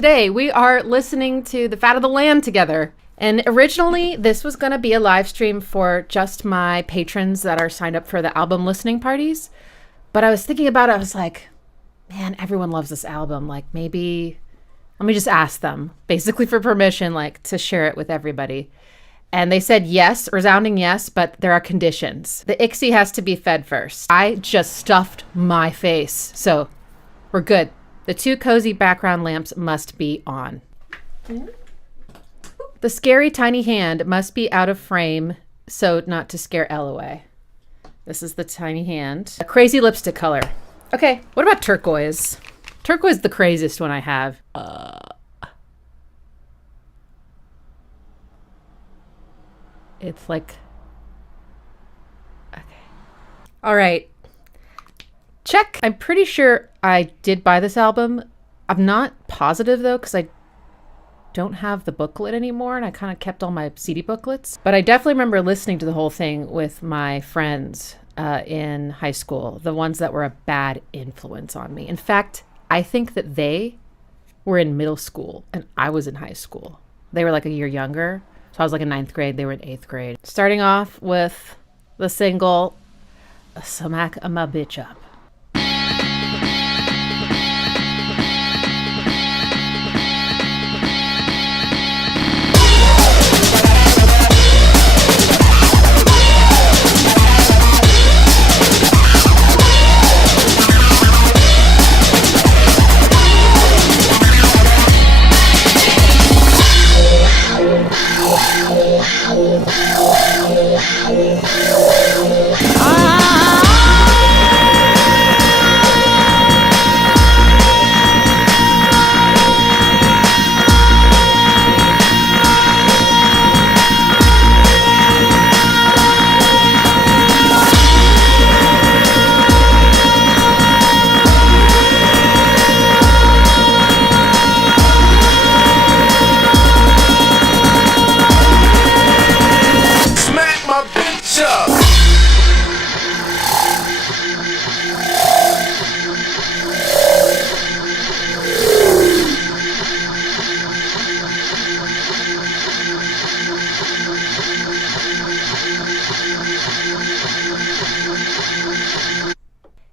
Today we are listening to The Fat of the Land together. And originally this was going to be a live stream for just my patrons that are signed up for the album listening parties. But I was thinking about it. I was like, man, everyone loves this album. Like, maybe let me just ask them basically for permission, like, to share it with everybody. And they said yes, resounding yes, but there are conditions. The ICSI has to be fed first. I just stuffed my face, so we're good. The 2 cozy background lamps must be on. The scary tiny hand must be out of frame so not to scare Elle away. This is the tiny hand. A crazy lipstick color. Okay, what about turquoise? Turquoise is the craziest one I have. It's like, okay. All right. Check. I'm pretty sure I did buy this album. I'm not positive though, because I don't have the booklet anymore and I kind of kept all my CD booklets. But I definitely remember listening to the whole thing with my friends in high school, the ones that were a bad influence on me. In fact, I think that they were in middle school and I was in high school. They were like a year younger. So I was like in 9th grade, they were in 8th grade. Starting off with the single, Smack a Ma Bitch Up.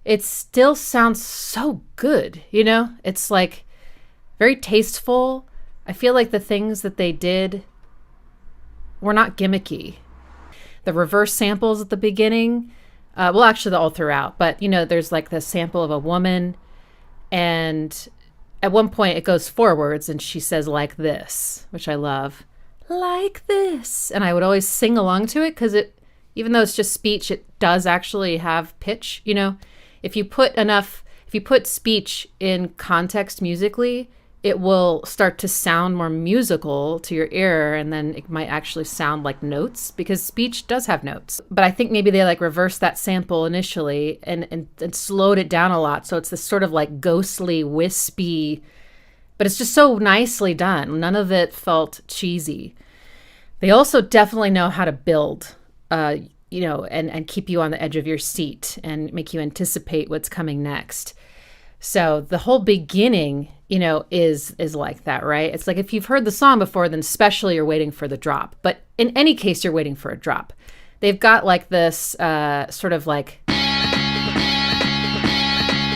It still sounds so good, you know? It's like very tasteful. I feel like the things that they did were not gimmicky. The reverse samples at the beginning, well, actually all throughout, but you know, there's like the sample of a woman and at one point it goes forwards and she says like this, which I love, like this. And I would always sing along to it because it, even though it's just speech, it does actually have pitch, you know? If you put speech in context musically, it will start to sound more musical to your ear, and then it might actually sound like notes because speech does have notes. But I think maybe they like reversed that sample initially and slowed it down a lot. So it's this sort of like ghostly, wispy, but it's just so nicely done. None of it felt cheesy. They also definitely know how to build, you know, and keep you on the edge of your seat and make you anticipate what's coming next. So the whole beginning, you know, is like that, right? It's like if you've heard the song before, then especially you're waiting for the drop. But in any case, you're waiting for a drop. They've got like this sort of like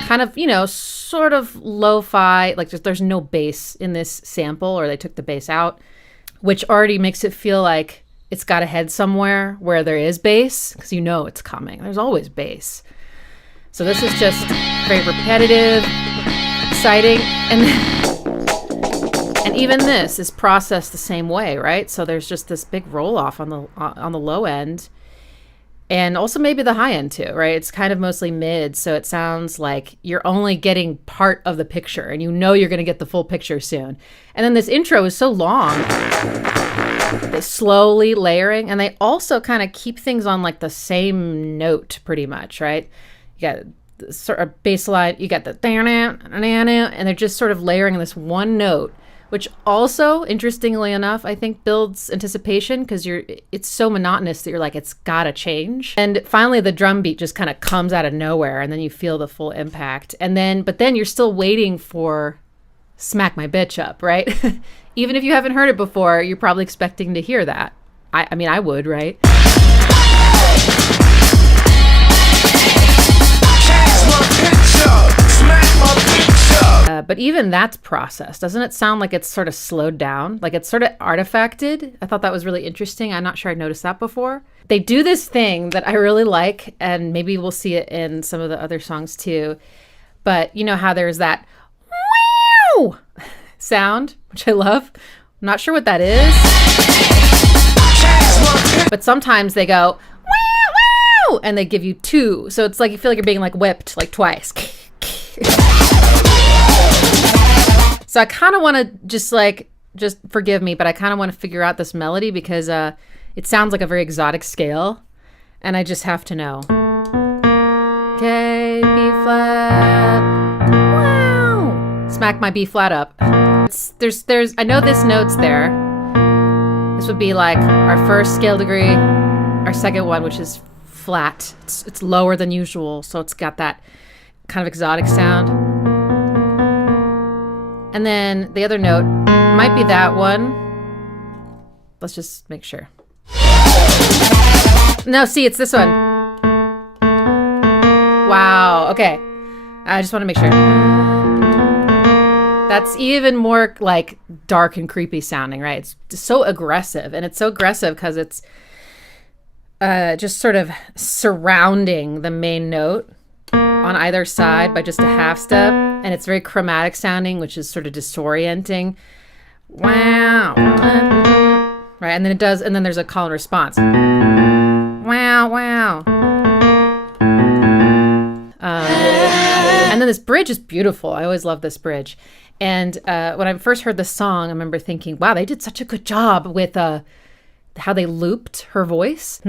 kind of, you know, sort of lo-fi, like there's no bass in this sample, or they took the bass out, which already makes it feel like it's got to head somewhere where there is bass, because you know it's coming. There's always bass. So this is just very repetitive, exciting, and even this is processed the same way, right? So there's just this big roll off on the low end, and also maybe the high end too, right? It's kind of mostly mid, so it sounds like you're only getting part of the picture, and you know you're going to get the full picture soon. And then this intro is so long. They slowly layering, and they also kind of keep things on like the same note pretty much, right? You got the sort of bass line, you got the and they're just sort of layering this one note, which also, interestingly enough, I think builds anticipation because it's so monotonous that you're like, it's gotta change. And finally the drum beat just kind of comes out of nowhere and then you feel the full impact. But then you're still waiting for smack my bitch up, right? Even if you haven't heard it before, you're probably expecting to hear that. I mean, I would, right? But even that's processed. Doesn't it sound like it's sort of slowed down? Like it's sort of artifacted? I thought that was really interesting. I'm not sure I'd noticed that before. They do this thing that I really like, and maybe we'll see it in some of the other songs too. But you know how there's that wow sound, which I love. I'm not sure what that is. But sometimes they go wow, wow, and they give you two. So it's like you feel like you're being like whipped like twice. So I kind of want to just forgive me, but I kind of want to figure out this melody because it sounds like a very exotic scale, and I just have to know. Okay, B flat. Wow. Smack my B flat up. There's. I know this note's there. This would be like our first scale degree, our second one, which is flat. It's lower than usual, so it's got that kind of exotic sound. And then the other note might be that one. Let's just make sure. No, see, it's this one. Wow. Okay. I just want to make sure. That's even more like dark and creepy sounding, right? It's so aggressive. And it's so aggressive because it's just sort of surrounding the main note on either side by just a half step, and it's very chromatic sounding, which is sort of disorienting. Wow. Right, and then it does, and then there's a call and response. Wow, wow. And then this bridge is beautiful. I always love this bridge. And when I first heard the song, I remember thinking, wow, they did such a good job with how they looped her voice.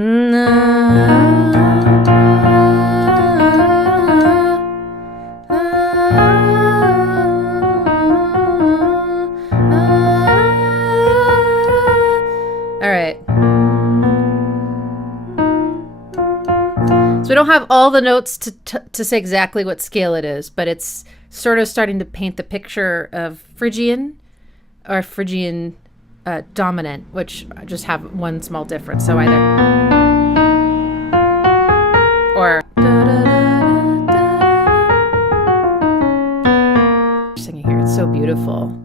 We don't have all the notes to say exactly what scale it is, but it's sort of starting to paint the picture of Phrygian or Phrygian dominant, which just have one small difference. So either or singing here. It's so beautiful.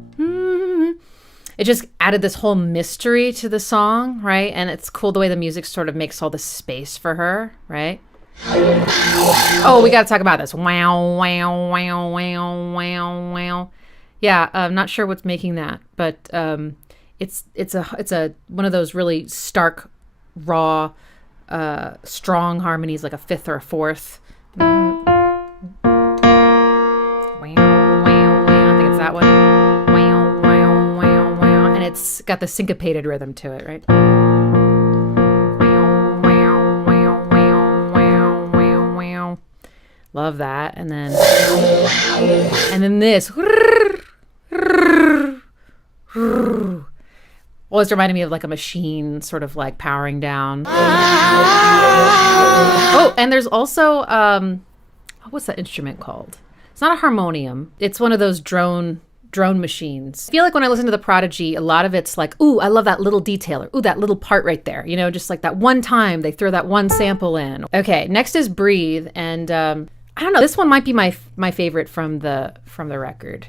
It just added this whole mystery to the song, right? And it's cool the way the music sort of makes all this space for her, right? Oh, we got to talk about this. Wow, wow, wow, wow, wow, wow. Yeah, I'm not sure what's making that, but it's a one of those really stark, raw, strong harmonies, like a fifth or a fourth. Wow, wow, wow. I think it's that one. Wow, wow, wow, wow, and it's got the syncopated rhythm to it, right? Love that. And then this always reminded me of like a machine sort of like powering down. Oh, and there's also what's that instrument called? It's not a harmonium. It's one of those drone machines. I feel like when I listen to the Prodigy, a lot of it's like, ooh, I love that little detail, or ooh, that little part right there. You know, just like that one time they throw that one sample in. Okay, next is Breathe, and I don't know. This one might be my favorite from the record.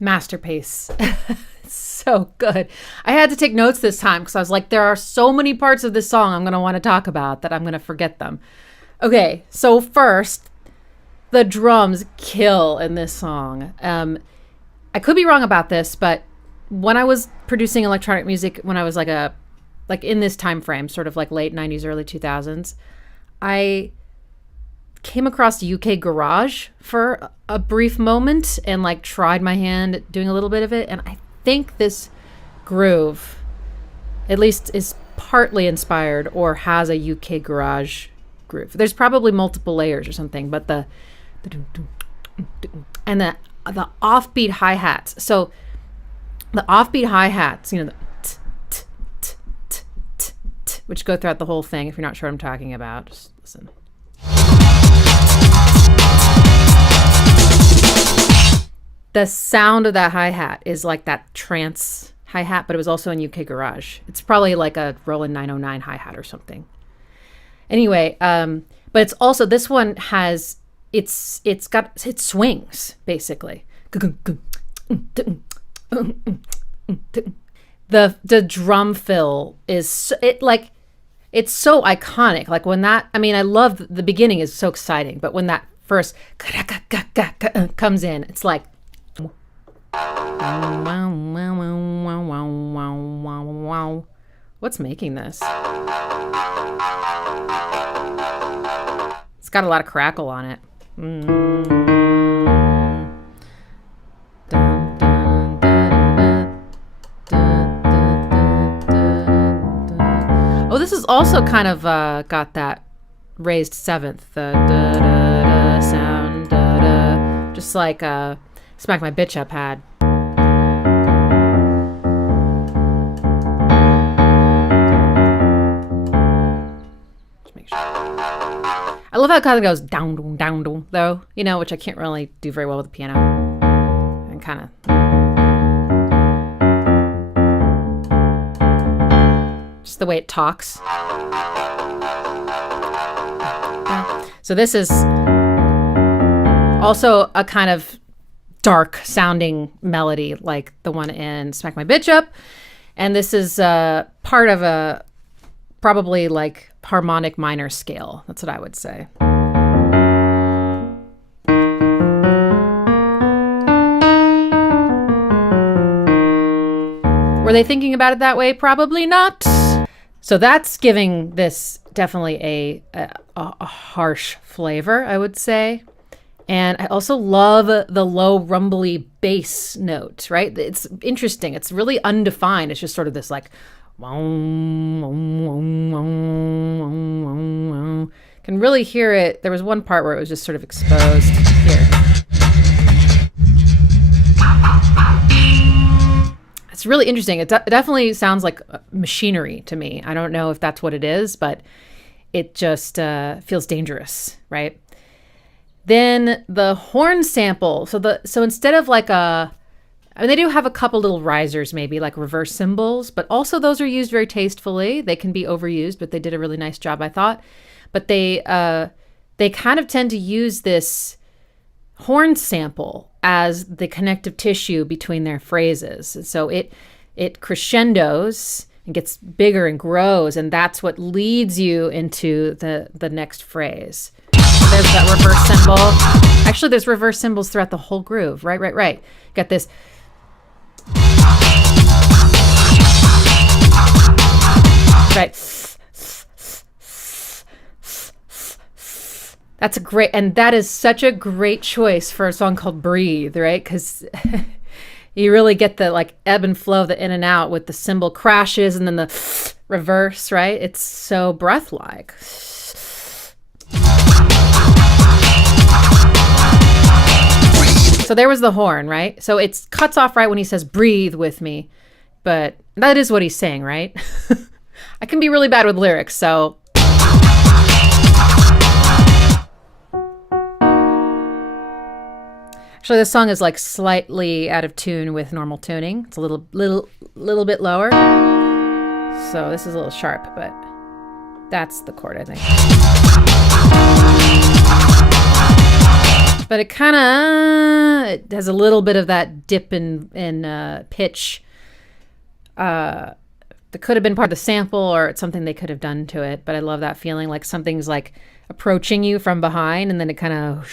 Masterpiece. So good. I had to take notes this time because I was like, there are so many parts of this song I'm going to want to talk about that I'm going to forget them. Okay, so first, the drums kill in this song. I could be wrong about this, but when I was producing electronic music, when I was like in this time frame, sort of like late 90s, early 2000s, I came across UK Garage for a brief moment and like tried my hand at doing a little bit of it. And I think this groove, at least, is partly inspired or has a UK Garage groove. There's probably multiple layers or something, but the offbeat hi-hats. So the offbeat hi-hats, you know, which go throughout the whole thing. If you're not sure what I'm talking about, just listen. The sound of that hi-hat is like that trance hi-hat, but it was also in UK Garage. It's probably like a Roland 909 hi-hat or something. Anyway, but it's also, this one has, it swings basically. The drum fill is it's so iconic. Like when that, I mean, I love the beginning is so exciting, but when that first comes in, it's like what's making this? It's got a lot of crackle on it. Oh, this is also kind of got that raised seventh, the da-da-da sound, da-da, just like Smack My Bitch Up had. Just make sure. I love how it kind of goes down, down, down, down, though, you know, which I can't really do very well with the piano. And kind of. Just the way it talks. So this is also a kind of dark sounding melody like the one in Smack My Bitch Up. And this is part of a probably like harmonic minor scale. That's what I would say. Were they thinking about it that way? Probably not. So that's giving this definitely a harsh flavor, I would say. And I also love the low rumbly bass note, right? It's interesting. It's really undefined. It's just sort of this like, can really hear it. There was one part where it was just sort of exposed here. It's really interesting. It definitely sounds like machinery to me. I don't know if that's what it is, but it just feels dangerous, right? Then the horn sample. So instead of like I mean, they do have a couple little risers, maybe like reverse cymbals, but also those are used very tastefully. They can be overused, but they did a really nice job, I thought. But they kind of tend to use this horn sample as the connective tissue between their phrases. And so it crescendos and gets bigger and grows, and that's what leads you into the next phrase. There's that reverse cymbal. Actually, there's reverse cymbals throughout the whole groove. Right. Got this. Right. That's a great, and that is such a great choice for a song called Breathe, right? Because you really get the like ebb and flow, the in and out with the cymbal crashes and then the reverse, right? It's so breath-like. So there was the horn, right? So it cuts off right when he says, breathe with me. But that is what he's saying, right? I can be really bad with lyrics, so. Actually, this song is like slightly out of tune with normal tuning. It's a little bit lower. So this is a little sharp, but that's the chord, I think. But it has a little bit of that dip in pitch. That could have been part of the sample, or it's something they could have done to it. But I love that feeling like something's like approaching you from behind, and then it kind of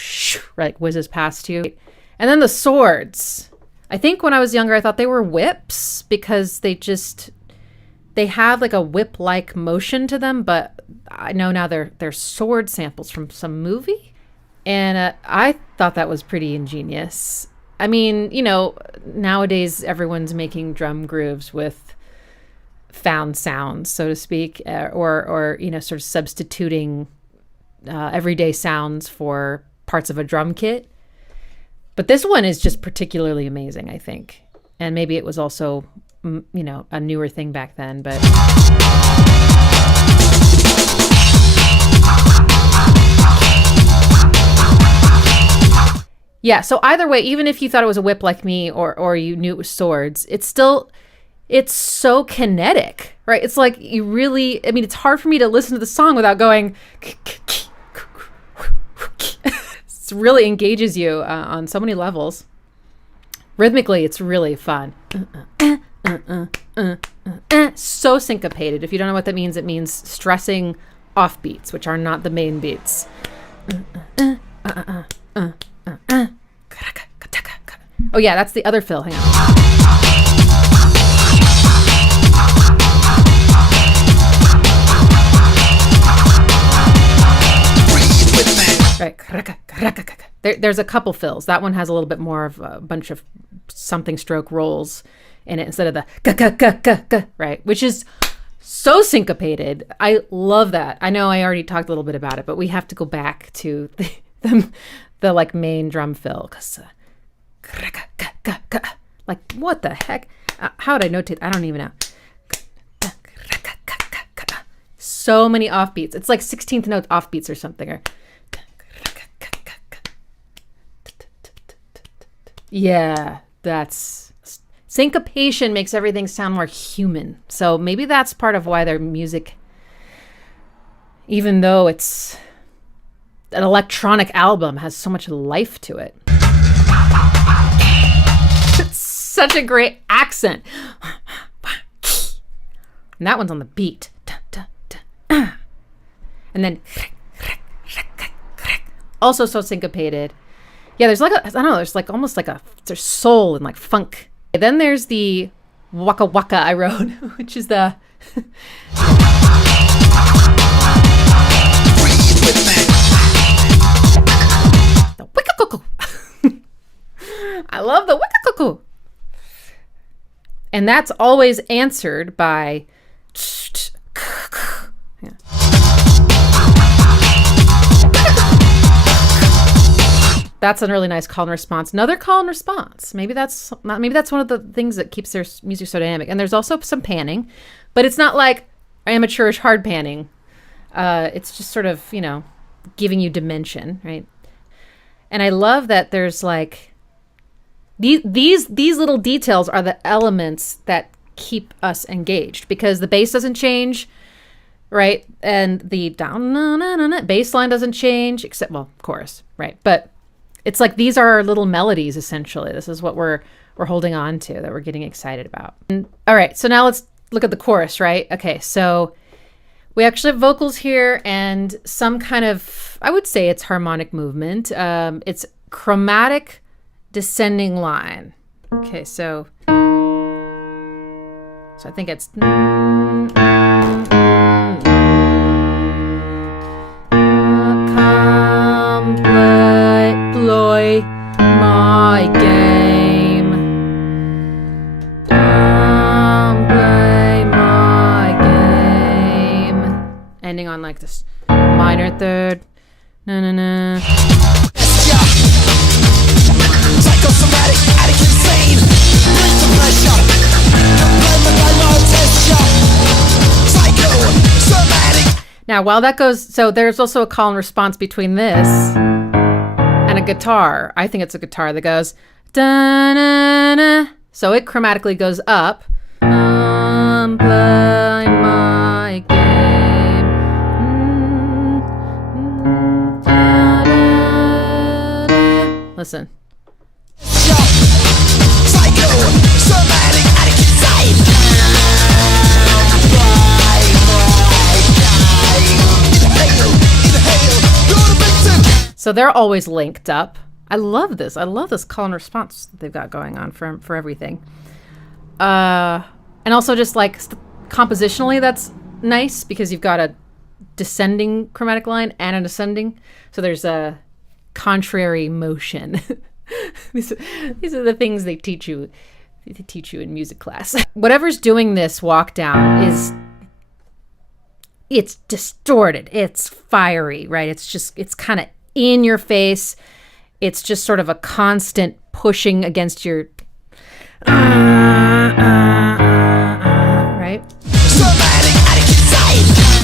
like whizzes past you. And then the swords. I think when I was younger, I thought they were whips because they have like a whip-like motion to them. But I know now they're sword samples from some movie. And I thought that was pretty ingenious. I mean, nowadays everyone's making drum grooves with found sounds, so to speak, or sort of substituting everyday sounds for parts of a drum kit. But this one is just particularly amazing, I think. And maybe it was also, a newer thing back then, but... Yeah, so either way, even if you thought it was a whip like me or you knew it was swords, it's so kinetic, right? It's like it's hard for me to listen to the song without going... It really engages you on so many levels. Rhythmically, it's really fun. So syncopated. If you don't know what that means, it means stressing off beats, which are not the main beats. Oh yeah, that's the other fill. Hang on. Right. There's a couple fills. That one has a little bit more of a bunch of something stroke rolls in it instead of the right, which is so syncopated. I love that. I know I already talked a little bit about it, but we have to go back to the like main drum fill, because like what the heck? How did I notate? I don't even know. So many offbeats. It's like 16th note offbeats or something. Or yeah, that's syncopation makes everything sound more human. So maybe that's part of why their music, even though it's an electronic album, has so much life to it. It's such a great accent. And that one's on the beat. And then also so syncopated. Yeah, there's like there's soul and like funk. And then there's the waka waka I wrote, which is the wicka cuckoo. I love the wicka cuckoo. And that's always answered by yeah. That's a really nice call and response. Another call and response. Maybe that's one of the things that keeps their music so dynamic. And there's also some panning, but it's not like amateurish hard panning. It's just sort of, giving you dimension, right? And I love that there's like these little details are the elements that keep us engaged, because the bass doesn't change, right? And the bass line doesn't change, except, well, chorus, right? But it's like these are our little melodies, essentially. This is what we're holding on to, that we're getting excited about. All right, so now let's look at the chorus, right? Okay, so we actually have vocals here and some kind of, I would say it's harmonic movement. It's chromatic descending line. Okay, so I think it's... Play my game. Play my game. Ending on like this minor third. Na na na. Psychosomatic, addict, insane. Bring the pressure. Psychosomatic. Now, while that goes, so there's also a call and response between this and a guitar. I think it's a guitar that goes da-na-na. So it chromatically goes up. Play my game. Listen. So they're always linked up. I love this. I love this call and response that they've got going on for everything. And also just like compositionally, that's nice because you've got a descending chromatic line and an ascending. So there's a contrary motion. these are the things they teach you in music class. Whatever's doing this walk down it's distorted. It's fiery, right? It's kind of in your face. It's just sort of a constant pushing against your right?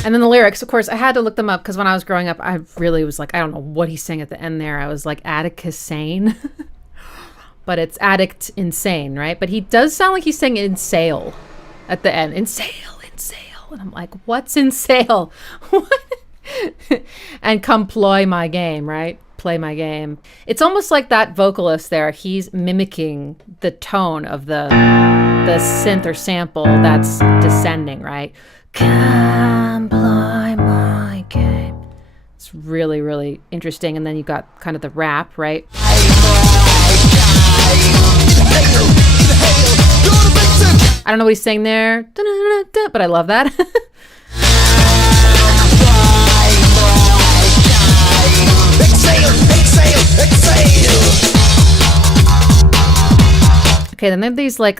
And then the lyrics, of course, I had to look them up because when I was growing up, I really was like, I don't know what he's saying at the end there. I was like, Atticus sane. But it's addict insane, right? But he does sound like he's saying in sail at the end. In sail. And I'm like, what's in sail? And come ploy my game, right? Play my game. It's almost like that vocalist there. He's mimicking the tone of the synth or sample that's descending, right? Come play my game. It's really, really interesting. And then you've got kind of the rap, right? I don't know what he's saying there, but I love that. Okay, then there's a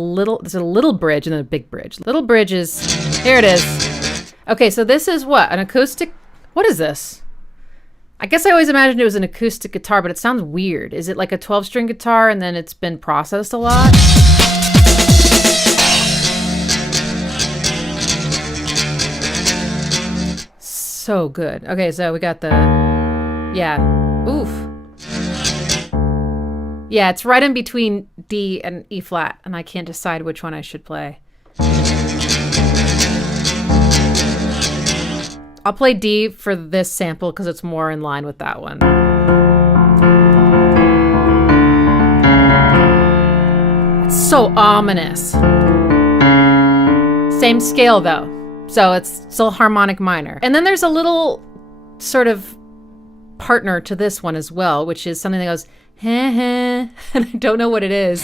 little bridge and then a big bridge. Little bridge is, here it is. Okay, so this is what? An acoustic, what is this? I guess I always imagined it was an acoustic guitar, but it sounds weird. Is it like a 12-string guitar and then it's been processed a lot? So good. Okay, so we got the, yeah, oof. Yeah, it's right in between D and E flat, and I can't decide which one I should play. I'll play D for this sample because it's more in line with that one. It's so ominous. Same scale though. So it's still harmonic minor. And then there's a little sort of partner to this one as well, which is something that goes, heh heh, and I don't know what it is.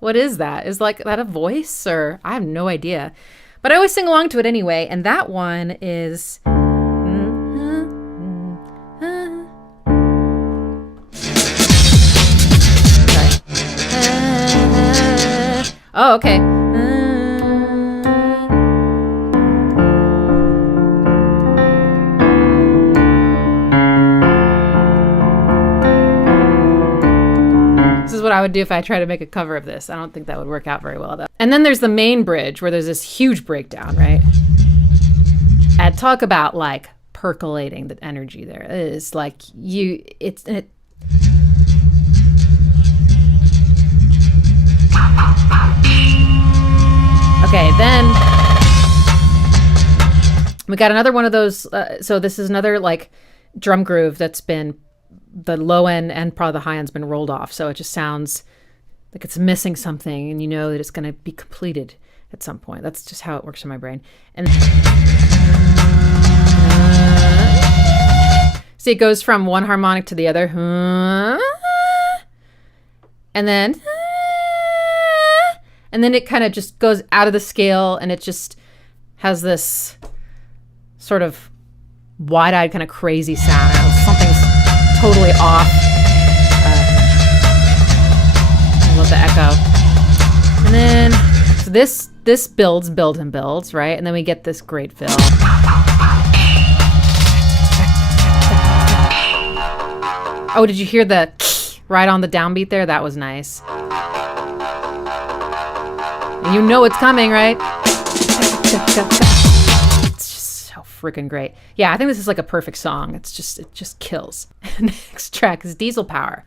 What is that? Is like that a voice or I have no idea. But I always sing along to it anyway, and that one is oh, okay. This is what I would do if I try to make a cover of this. I don't think that would work out very well, though. And then there's the main bridge where there's this huge breakdown, right? And talk about like percolating the energy there. It is like Okay, then we got another one of those. So this is another like drum groove that's been, the low end and probably the high end's been rolled off. So it just sounds like it's missing something and you know that it's going to be completed at some point. That's just how it works in my brain. And see, it goes from one harmonic to the other. And then it kind of just goes out of the scale and it just has this sort of wide-eyed kind of crazy sound. Something's totally off. I love the echo. And then so this builds, right? And then we get this great fill. Oh, did you hear the right on the downbeat there? That was nice. And you know it's coming, right? It's just so freaking great. Yeah, I think this is like a perfect song. It just kills. Next track is Diesel Power.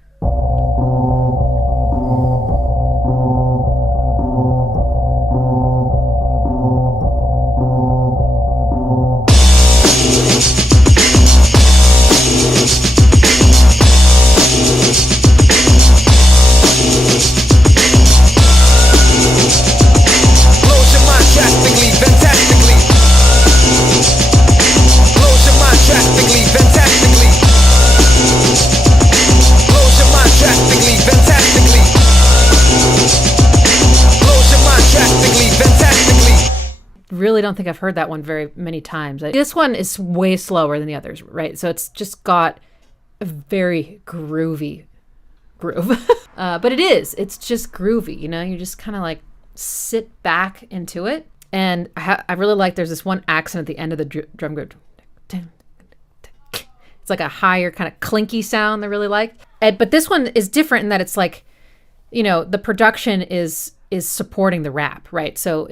don't think I've heard that one very many times. This one is way slower than the others, right? So it's just got a very groovy groove. But it's just groovy, you know? You just kind of like sit back into it. And I really like, there's this one accent at the end of the drum group. It's like a higher kind of clinky sound I really like. But this one is different in that it's like, you know, the production is supporting the rap, right? So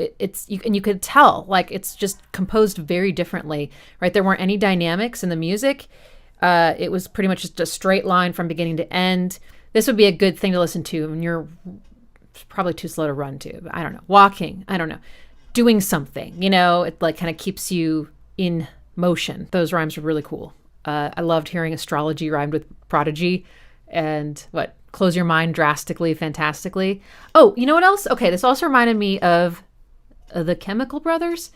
you could tell, like, it's just composed very differently, right? There weren't any dynamics in the music. It was pretty much just a straight line from beginning to end. This would be a good thing to listen to when you're probably too slow to run to. But I don't know. Walking, I don't know. Doing something, you know, it like kind of keeps you in motion. Those rhymes were really cool. I loved hearing astrology rhymed with Prodigy, and close your mind drastically, fantastically. Oh, you know what else? Okay, this also reminded me of the Chemical Brothers,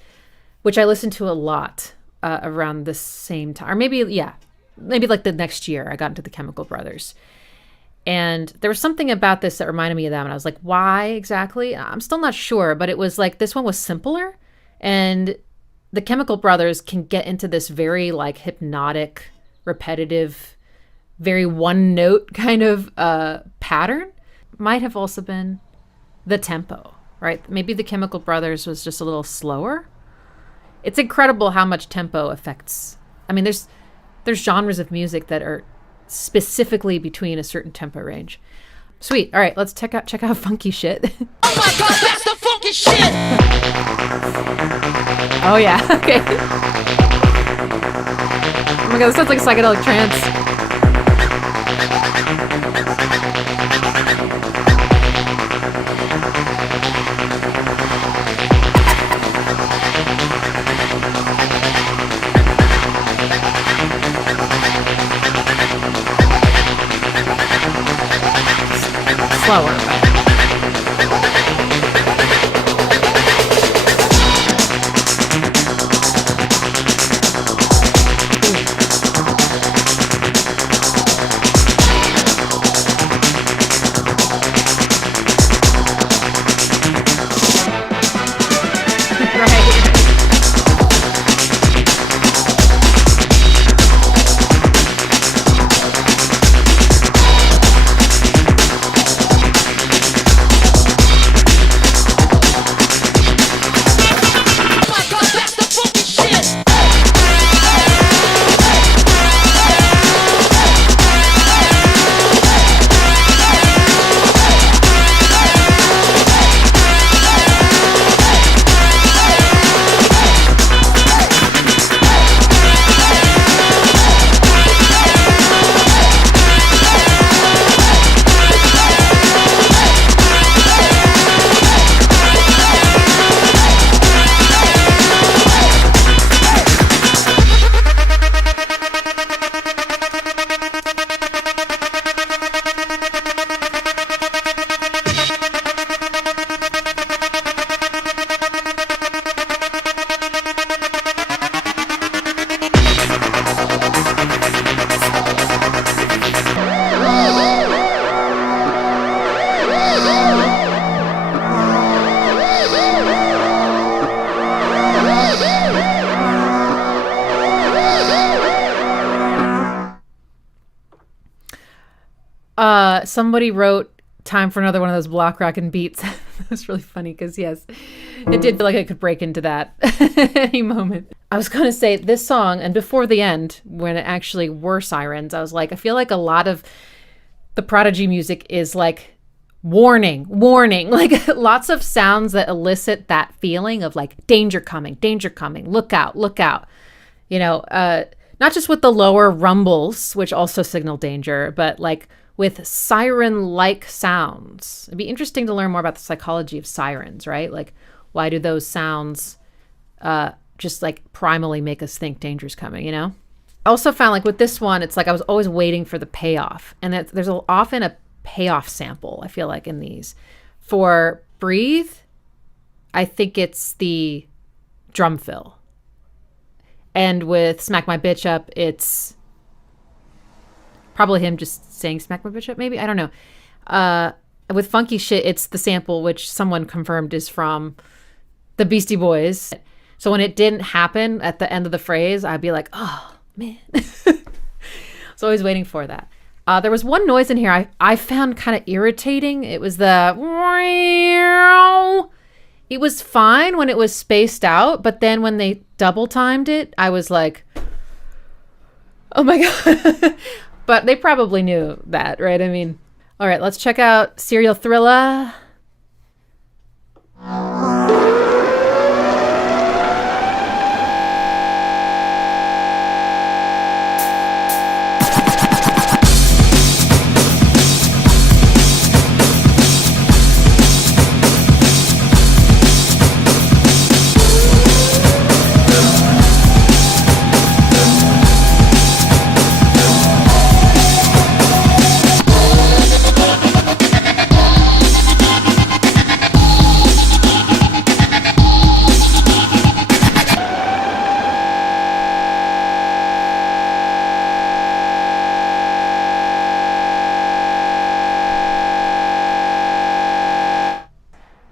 which I listened to a lot around the same time. Or maybe like the next year I got into the Chemical Brothers. And there was something about this that reminded me of them. And I was like, why exactly? I'm still not sure, but it was like this one was simpler. And the Chemical Brothers can get into this very like hypnotic, repetitive, very one note kind of pattern. Might have also been the tempo, right? Maybe the Chemical Brothers was just a little slower. It's incredible how much tempo affects. I mean, there's genres of music that are specifically between a certain tempo range. Sweet. All right, let's check out funky shit. Oh my God, that's the funky shit. Oh yeah. Okay. Oh my God, this sounds like psychedelic trance. Slower, but somebody wrote time for another one of those block rockin' beats. That was really funny because, yes, it did feel like I could break into that at any moment. I was going to say this song, and before the end, when it actually were sirens, I was like, I feel like a lot of the Prodigy music is like warning, like lots of sounds that elicit that feeling of like danger coming, look out. You know, not just with the lower rumbles, which also signal danger, but like with siren-like sounds. It'd be interesting to learn more about the psychology of sirens, right? Like, why do those sounds just like primally make us think danger's coming, you know? I also found like with this one, it's like I was always waiting for the payoff. And there's often a payoff sample, I feel like, in these. For Breathe, I think it's the drum fill. And with Smack My Bitch Up, it's probably him just saying smack my bitch up, maybe? I don't know. With Funky Shit, it's the sample, which someone confirmed is from the Beastie Boys. So when it didn't happen at the end of the phrase, I'd be like, oh, man. So always waiting for that. There was one noise in here I found kind of irritating. It was the... It was fine when it was spaced out, but then when they double timed it, I was like, oh my God. But they probably knew that, right? I mean, all right, let's check out Serial Thrilla.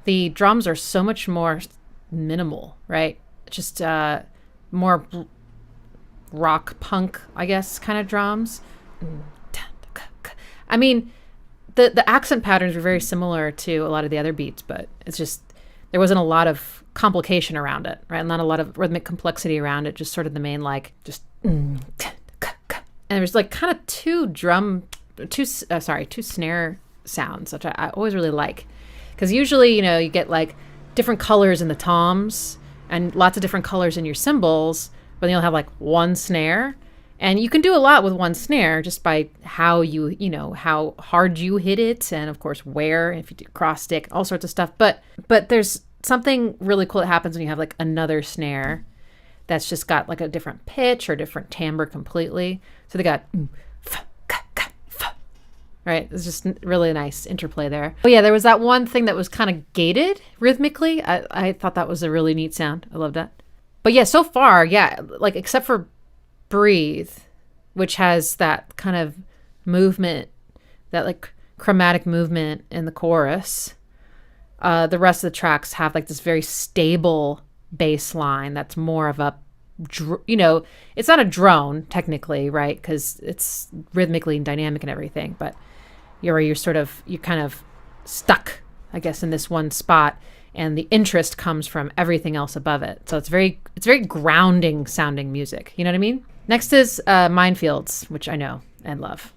The drums are so much more minimal, right? Just more rock punk, I guess, kind of drums. I mean, the accent patterns were very similar to a lot of the other beats, but it's just there wasn't a lot of complication around it, right? Not a lot of rhythmic complexity around it. Just sort of the main just and there's like kind of two snare sounds, which I always really like. Because usually, you get like different colors in the toms and lots of different colors in your cymbals, but then you'll have like one snare. And you can do a lot with one snare just by how how hard you hit it, and of course where, if you do cross stick, all sorts of stuff. But there's something really cool that happens when you have like another snare that's just got like a different pitch or different timbre completely. So they got right? It's just really nice interplay there. Oh yeah, there was that one thing that was kind of gated rhythmically. I thought that was a really neat sound. I love that. But yeah, so far, yeah, like except for Breathe, which has that kind of movement, that like chromatic movement in the chorus. The rest of the tracks have like this very stable bass line that's more of a, it's not a drone technically, right? Because it's rhythmically and dynamic and everything, but you're kind of stuck, I guess, in this one spot, and the interest comes from everything else above it. So it's very grounding sounding music. You know what I mean? Next is Mindfields, which I know and love.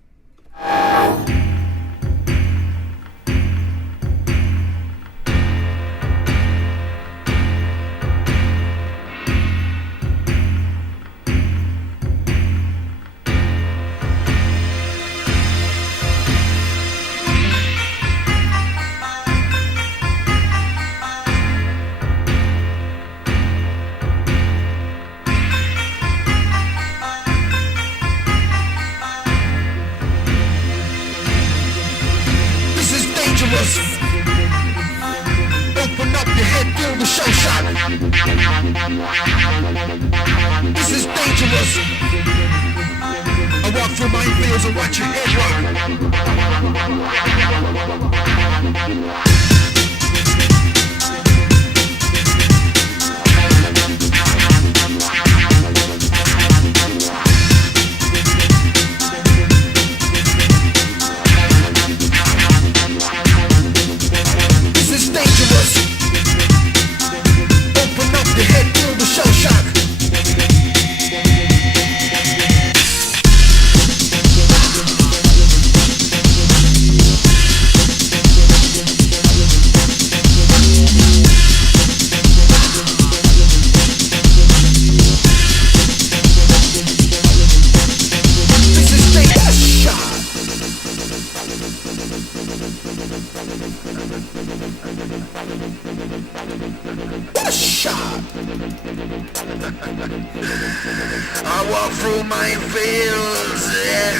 Open up your head, feel the show shot. This is dangerous. I walk through Mindfields and watch your head rock. I walk through Mindfields, yeah.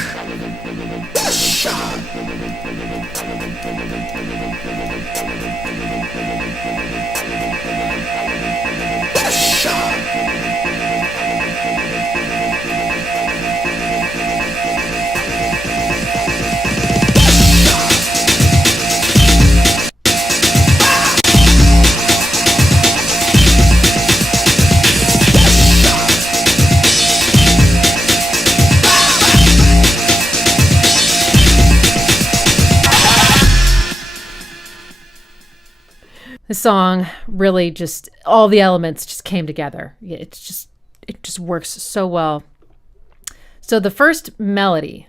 The song really just, all the elements just came together. It just works so well. So the first melody,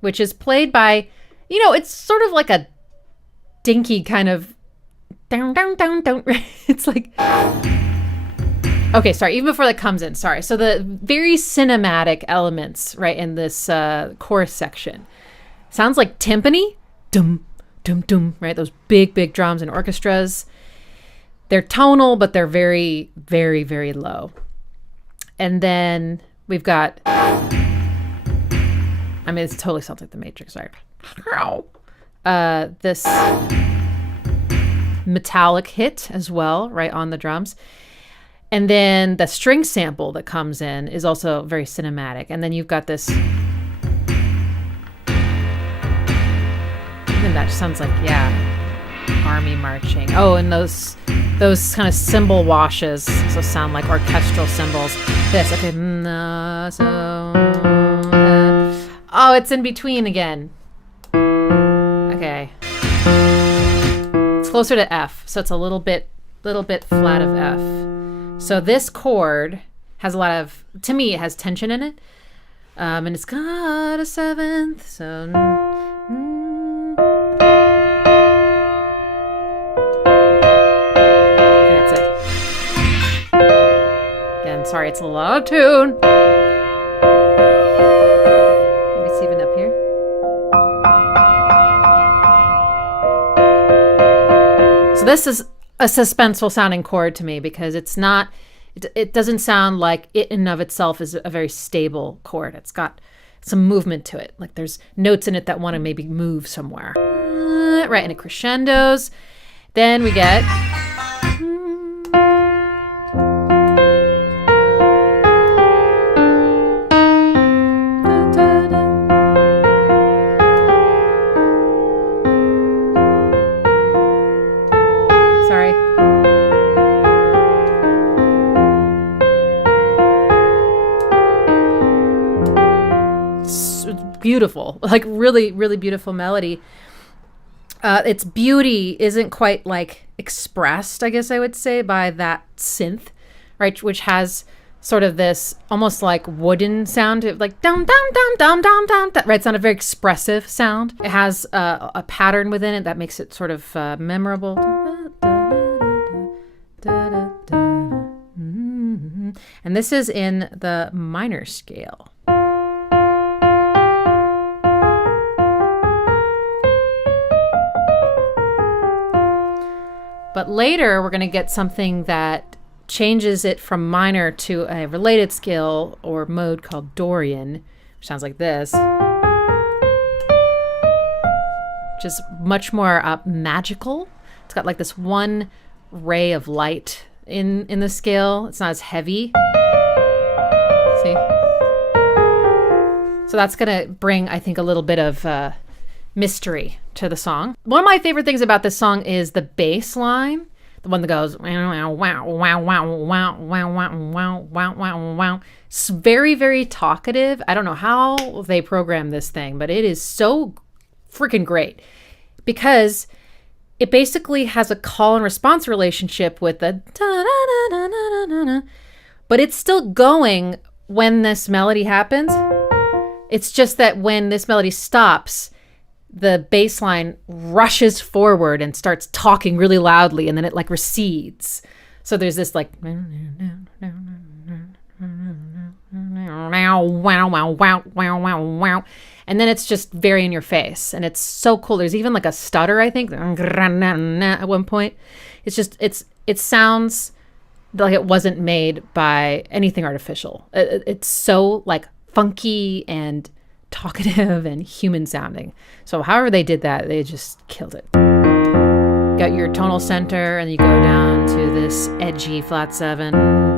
which is played by, it's sort of like a dinky kind of down, down, down, down. It's like, okay, sorry, even before that comes in, sorry. So the very cinematic elements, right, in this chorus section sounds like timpani, dum, dum, dum, right? Those big, big drums and orchestras. They're tonal, but they're very, very, very low. And then we've got, it totally sounds like the Matrix, sorry. This metallic hit as well, right, on the drums. And then the string sample that comes in is also very cinematic. And then you've got this, even that sounds like, army marching. Oh, and those kind of cymbal washes also sound like orchestral cymbals. This, okay. Oh, it's in between again. Okay. It's closer to F, so it's a little bit flat of F. So this chord has a lot of, to me, it has tension in it. And it's got a seventh, so. Okay, that's it. Again, sorry, it's a little out of tune. Maybe it's even up here. So this is a suspenseful sounding chord to me because it's not, it doesn't sound like it in and of itself is a very stable chord. It's got some movement to it. Like there's notes in it that want to maybe move somewhere. Right, and it crescendos. Then we get, beautiful, like really, really beautiful melody. Its beauty isn't quite like expressed, I guess I would say, by that synth, right? Which has sort of this almost like wooden sound, like dum dum dum dum dum dum, right? It's not a very expressive sound. It has a pattern within it that makes it sort of memorable. And this is in the minor scale. But later, we're going to get something that changes it from minor to a related scale or mode called Dorian, which sounds like this, which is much more magical. It's got like this one ray of light in the scale. It's not as heavy. See? So that's going to bring, I think, a little bit of mystery to the song. One of my favorite things about this song is the bass line, the one that goes wow wow wow wow wow wow wow wow wow. It's very, very talkative. I don't know how they programmed this thing, but it is so freaking great because it basically has a call and response relationship with the but it's still going when this melody happens. It's just that when this melody stops, the bass line rushes forward and starts talking really loudly, and then it like recedes. So there's this like, and then it's just very in your face, and it's so cool. There's even like a stutter, I think, at one point. It sounds like it wasn't made by anything artificial. It's so like funky and talkative and human sounding. So however they did that, they just killed it. Got your tonal center, and you go down to this edgy flat 7. All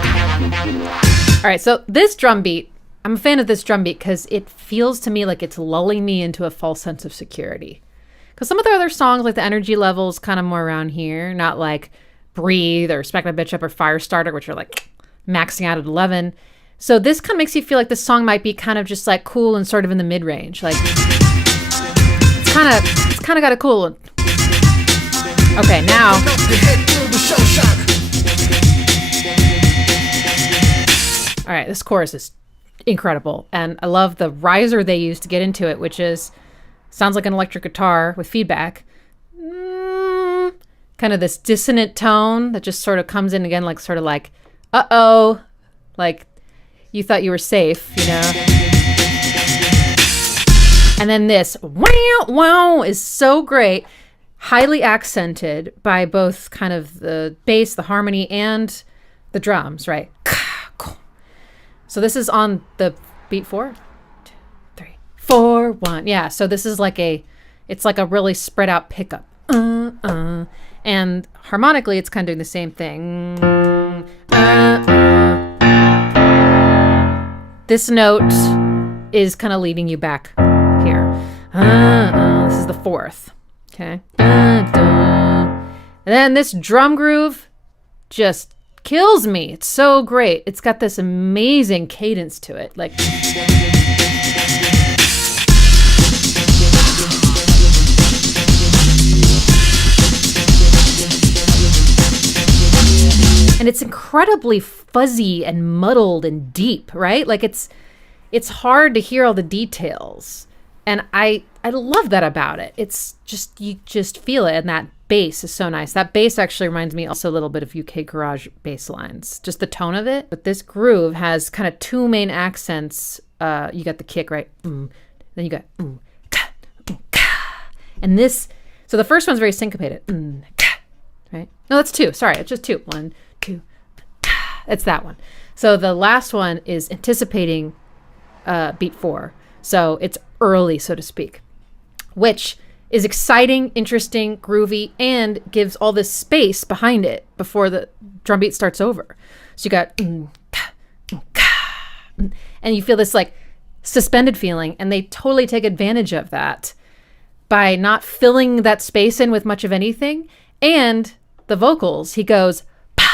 right, so this drum beat, I'm a fan of this drum beat because it feels to me like it's lulling me into a false sense of security. Because some of the other songs, like the energy levels, kind of more around here, not like Breathe or Smack My Bitch Up or Firestarter, which are like maxing out at 11. So this kind of makes you feel like the song might be kind of just like cool and sort of in the mid-range. Like it's kind of got a cool one. Okay, now. All right, this chorus is incredible. And I love the riser they use to get into it, which is, sounds like an electric guitar with feedback. Kind of this dissonant tone that just sort of comes in again, like sort of like, uh-oh, like you thought you were safe, you know? And then this wow, wow is so great, highly accented by both kind of the bass, the harmony, and the drums, right? So this is on the beat 4, 2, 3, 4, 1. Yeah, so this is like it's like a really spread out pickup. And harmonically, it's kind of doing the same thing. This note is kind of leading you back here. This is the 4th. Okay. And then this drum groove just kills me. It's so great. It's got this amazing cadence to it. Like. And it's incredibly fuzzy and muddled and deep, right? Like it's hard to hear all the details. And I love that about it. It's just, you just feel it. And that bass is so nice. That bass actually reminds me also a little bit of UK garage bass lines, just the tone of it. But this groove has kind of 2 main accents. You got the kick, right? Then you got ka, ka. And this, so the first one's very syncopated. Ka, right? No, that's 2. Sorry, it's just 2. 1, 2. It's that one. So the last one is anticipating beat 4. So it's early, so to speak, which is exciting, interesting, groovy, and gives all this space behind it before the drum beat starts over. So you got and you feel this like suspended feeling, and they totally take advantage of that by not filling that space in with much of anything. And the vocals, he goes, oh,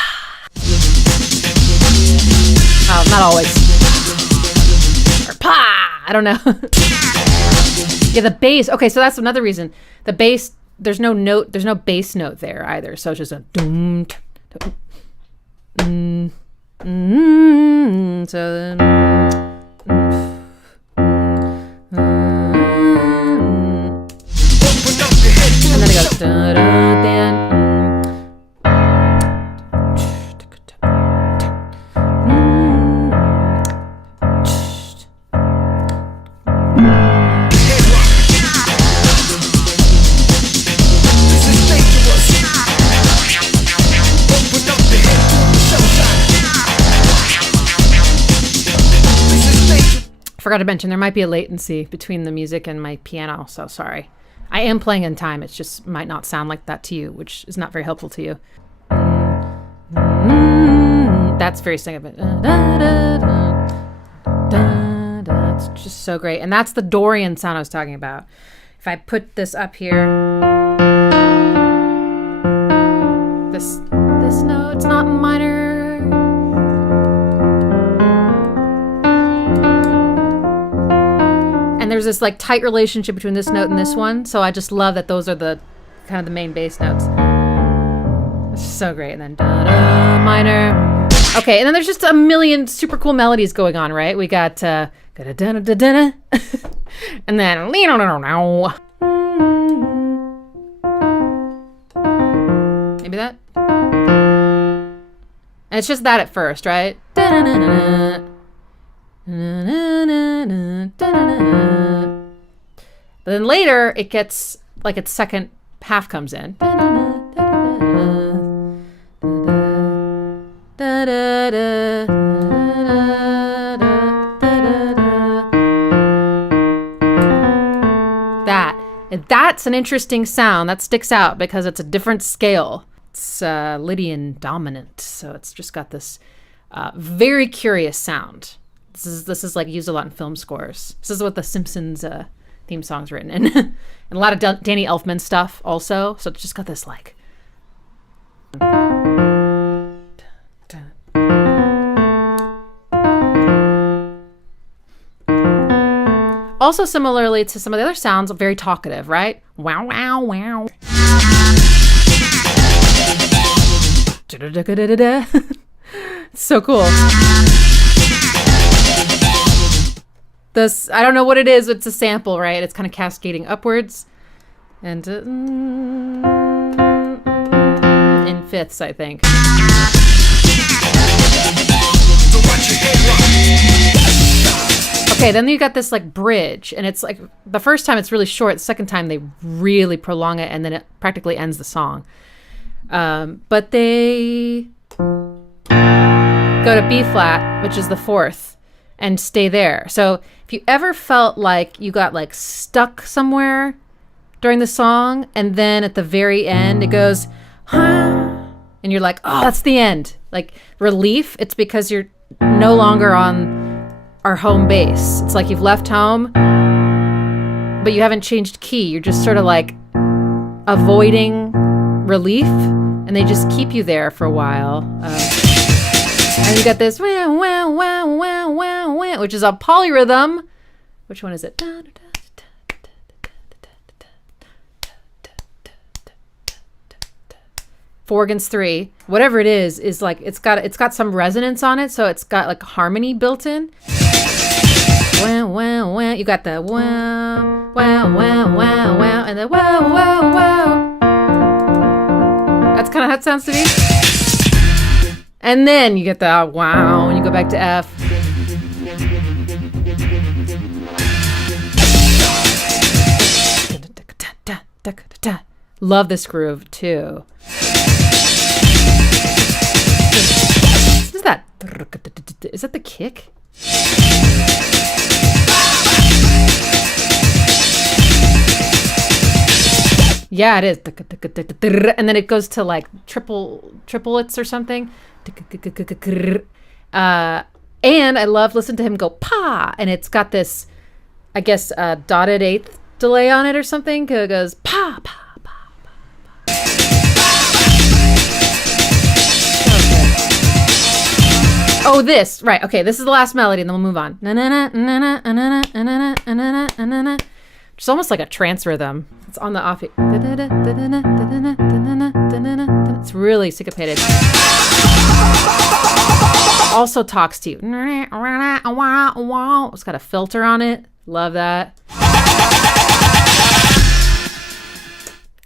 not always. Or pa, I don't know. Yeah, the bass. Okay, so that's another reason. The bass, there's no bass note there either. So it's just a doom. So and then it goes then. Forgot to mention there might be a latency between the music and my piano, so sorry. I am playing in time. It just might not sound like that to you, which is not very helpful to you. That's very singable. It's just so great. And that's the Dorian sound I was talking about. If I put this up here, this note's not minor. And there's this like tight relationship between this note and this one. So I just love that those are the kind of the main bass notes. It's so great. And then da-da, minor. Okay, and then there's just a million super cool melodies going on, right? We got da-da-da-da-da-da. And then maybe that. And it's just that at first, right? Da-da-da-da-da. But then later it gets like its second half comes in. That's an interesting sound that sticks out because it's a different scale. It's Lydian dominant, so it's just got this very curious sound. This is like used a lot in film scores. This is what the Simpsons theme song's written in. And a lot of Danny Elfman stuff also. So it's just got this like. Also similarly to some of the other sounds, very talkative, right? Wow, wow, wow. It's so cool. This, I don't know what it is. It's a sample, right? It's kind of cascading upwards. And in fifths, I think. Okay, then you got this like bridge, and it's like the first time it's really short. The second time they really prolong it, and then it practically ends the song. But they go to B flat, which is the fourth, and stay there. So if you ever felt like you got like stuck somewhere during the song, and then at the very end it goes, and you're like, oh, that's the end. Like relief, it's because you're no longer on our home base. It's like you've left home, but you haven't changed key. You're just sort of like avoiding relief, and they just keep you there for a while. And you got this, which is a polyrhythm. Which one is it? Four against three, whatever it is like it's got some resonance on it, so it's got like harmony built in. Wow, wow, wow. You got the wow, wow, wow, wow, wow, and the wow, wow, wow. That's kind of how it sounds to me. And then you get the wow, and you go back to F. Love this groove too. What is that? Is that the kick? Yeah, it is. And then it goes to like triplets or something. And I love listening to him go pa, and it's got this, I guess, dotted eighth delay on it or something. It goes pa pa pa pa pa. Oh, this right. Okay, this is the last melody, and then we'll move on. It's almost like a trance rhythm. It's on the off. It's really syncopated. Also talks to you. It's got a filter on it. Love that.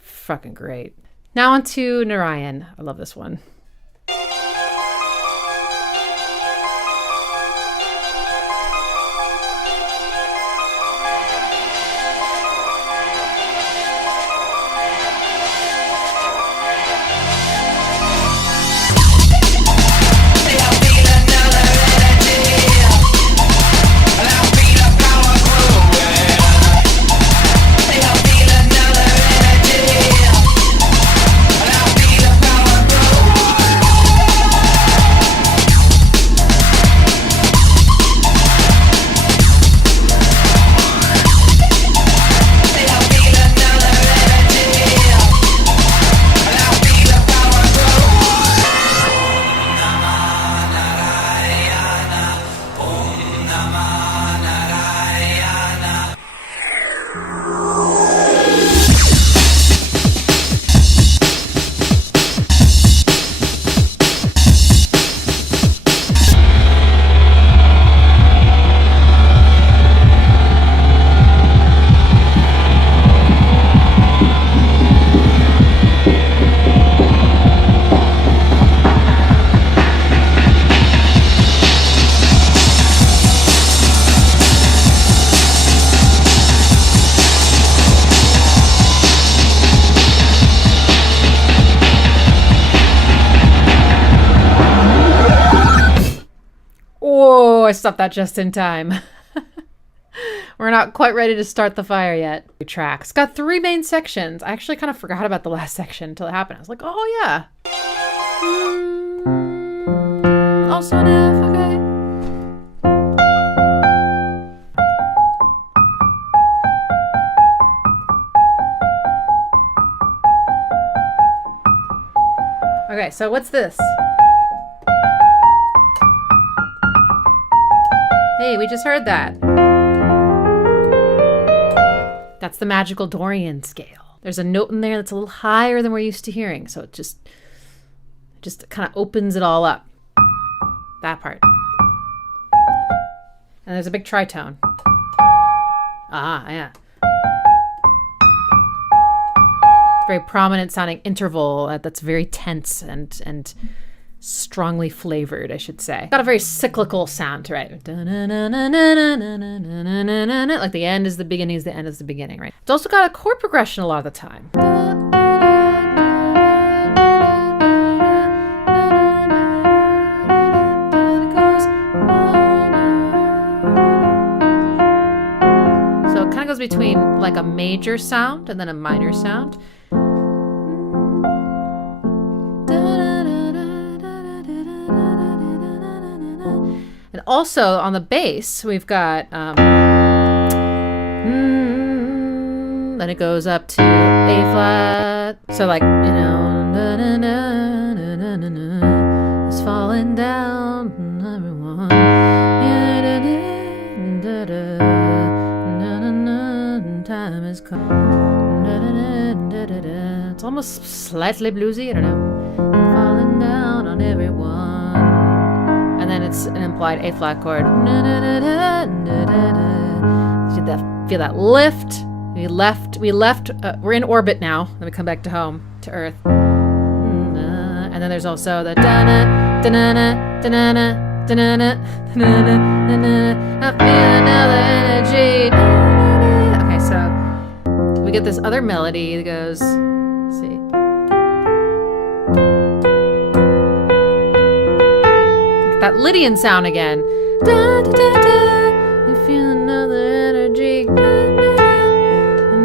Fucking great. Now on to Narayan. I love this one. I stopped that just in time. We're not quite ready to start the fire yet. Track. It's got 3 main sections. I actually kind of forgot about the last section until it happened. I was like, oh yeah. Also an F, okay. Okay, so what's this? Hey, we just heard that. That's the magical Dorian scale. There's a note in there that's a little higher than we're used to hearing, so it just Just kind of opens it all up. That part. And there's a big tritone. Ah, yeah. Very prominent sounding interval that's very tense and strongly flavored, I should say. Got a very cyclical sound, right? Like the end is the beginning, is the end is the beginning, right? It's also got a chord progression a lot of the time. So it kind of goes between like a major sound and then a minor sound. And also on the bass, we've got, then it goes up to A flat. So like, it's falling down, everyone. Time has come. It's almost slightly bluesy, I don't know. Falling down on everyone. And then it's an implied A flat chord. Feel that lift. We left. We're in orbit now. Then we come back to home, to Earth. And then there's also the da-na, da-na-na, da-na-na, da-na-na, da-na-na. I feel another energy. Okay, so we get this other melody that goes. Let's see. That Lydian sound again. Da, da, da, da. You feel another energy. Da, da,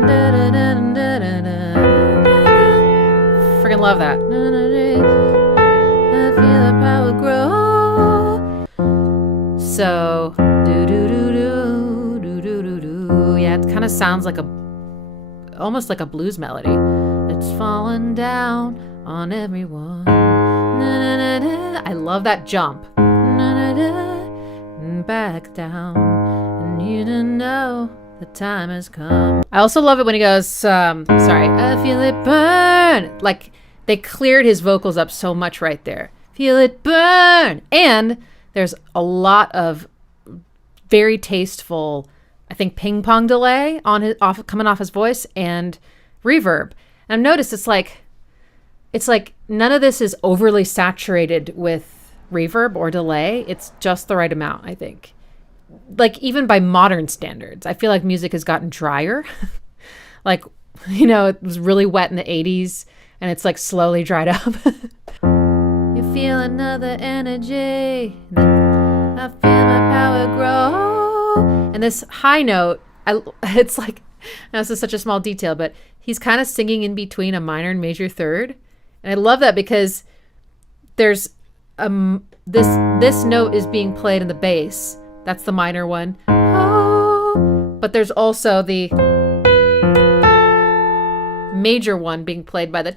da, da, da, da, da, da. Freaking love that. I feel the power grow. So do do do do do do do do. Yeah, it kind of sounds like almost like a blues melody. It's falling down on everyone. I love that jump. Back down, and you don't know the time has come. I also love it when he goes, I feel it burn. Like they cleared his vocals up so much right there. Feel it burn. And there's a lot of very tasteful, I think, ping pong delay coming off his voice and reverb. And I've noticed it's like none of this is overly saturated with reverb or delay. It's just the right amount, I think. Like even by modern standards, I feel like music has gotten drier. Like, it was really wet in the 80s and it's like slowly dried up. You feel another energy. I feel my power grow. And this high note, it's like, this is such a small detail, but he's kind of singing in between a minor and major third. And I love that because there's this note is being played in the bass. That's the minor one. Oh, but there's also the major one being played by the.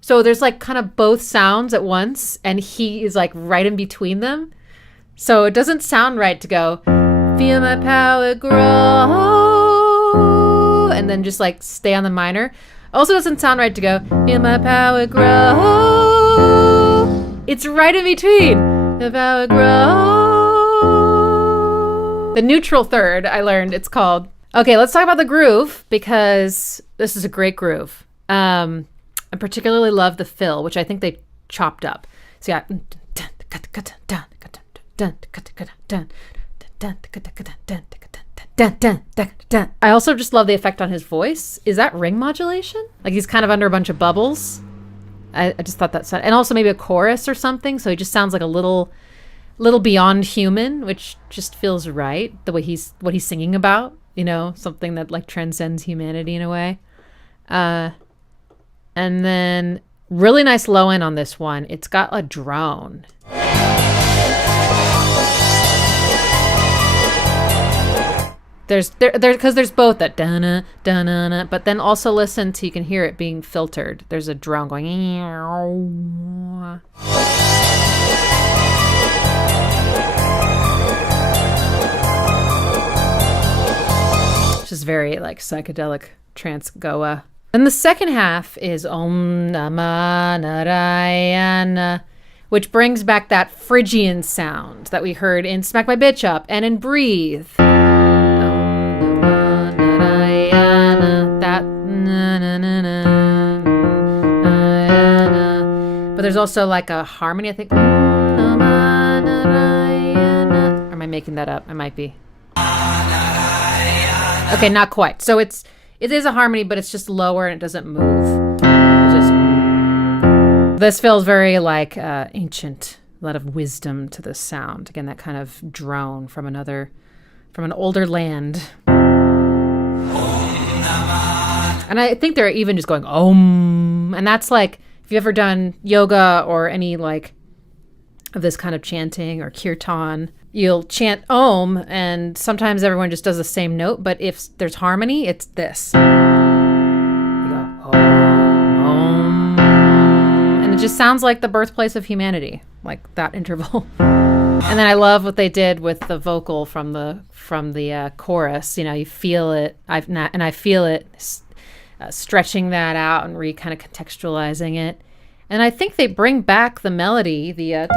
So there's like kind of both sounds at once, and he is like right in between them. So it doesn't sound right to go, feel my power grow, and then just like stay on the minor. Also doesn't sound right to go, feel my power grow. It's right in between. The power grow. The neutral third, I learned it's called. Okay, let's talk about the groove because this is a great groove. I particularly love the fill, which I think they chopped up. So yeah. I also just love the effect on his voice. Is that ring modulation? Like he's kind of under a bunch of bubbles. I just thought that sounded, and also maybe a chorus or something. So he just sounds like a little beyond human, which just feels right. The way what he's singing about, something that like transcends humanity in a way. And then really nice low end on this one. It's got a drone. Because there's both that da-na, da-na-na, but then also listen to, you can hear it being filtered. There's a drone going. Which is very like psychedelic trance Goa Then the second half is Om Namah Narayana, which brings back that Phrygian sound that we heard in Smack My Bitch Up and in Breathe. Om Namah Narayana, that na na na na Narayana. But there's also like a harmony, I think. Om Namah Narayana. Or am I making that up? I might be. Okay, not quite. So it is a harmony, but it's just lower and it doesn't move. This feels very like ancient, a lot of wisdom to this sound. Again, that kind of drone from an older land. And I think they're even just going Om, and that's like if you've ever done yoga or any like of this kind of chanting or kirtan, you'll chant Om, and sometimes everyone just does the same note, but if there's harmony, it's this. You go Om, and it just sounds like the birthplace of humanity, like that interval. And then I love what they did with the vocal from the chorus. You know, you feel it. I feel it stretching that out and kind of contextualizing it. And I think they bring back the melody, the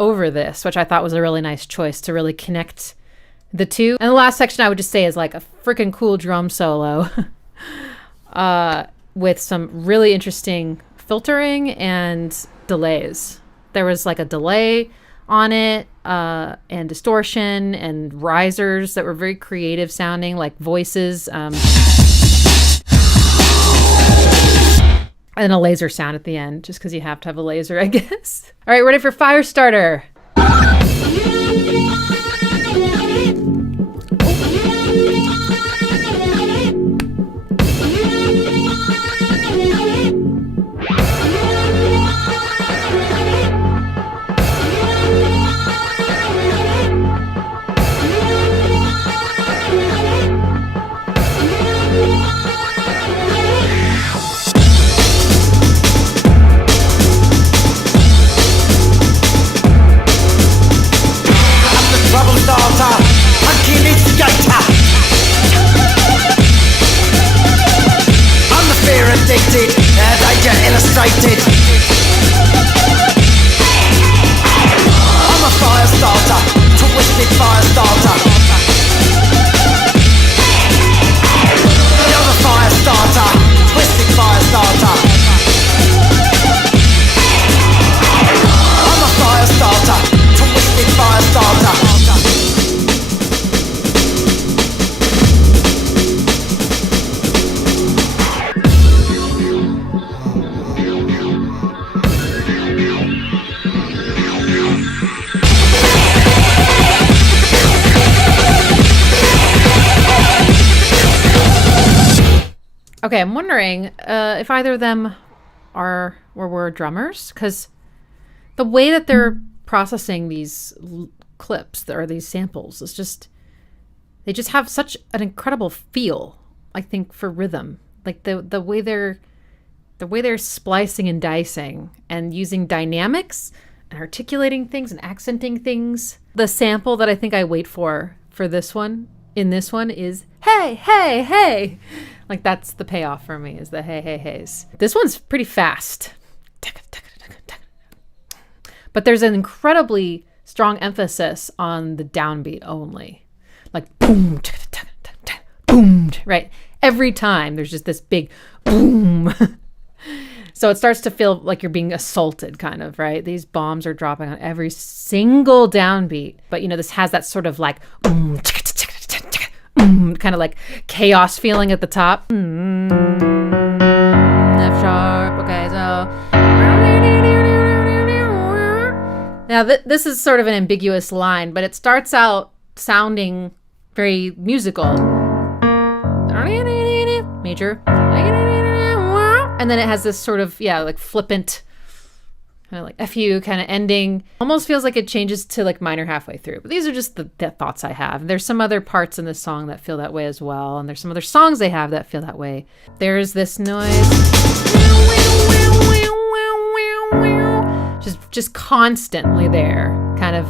over this, which I thought was a really nice choice to really connect the two. And the last section I would just say is like a freaking cool drum solo with some really interesting filtering and delays. There was like a delay on it and distortion and risers that were very creative sounding, like voices. And a laser sound at the end, just because you have to have a laser, I guess. All right, ready for Firestarter. Addicted, danger illustrated. I'm a firestarter, twisted firestarter. You're a firestarter, twisted firestarter. I'm a firestarter, twisted firestarter. Okay, I'm wondering if either of them were drummers, because the way that they're processing these clips or these samples is just, they just have such an incredible feel, I think, for rhythm. Like the way they're splicing and dicing and using dynamics and articulating things and accenting things. The sample that I think I wait for this one, in this one, is hey, hey, hey. Like that's the payoff for me, is the hey, hey, heys. This one's pretty fast. But there's an incredibly strong emphasis on the downbeat only. Like boom, boom, right? Every time there's just this big boom. So it starts to feel like you're being assaulted, kind of, right? These bombs are dropping on every single downbeat. But, you know, this has that sort of like boom, kind of like chaos feeling at the top. F sharp. Okay, so now this is sort of an ambiguous line, but it starts out sounding very musical. Major. And then it has this sort of, like flippant, kind of like FU kind of ending. Almost feels like it changes to like minor halfway through. But these are just the thoughts I have. There's some other parts in this song that feel that way as well. And there's some other songs they have that feel that way. There's this noise. Just constantly there. Kind of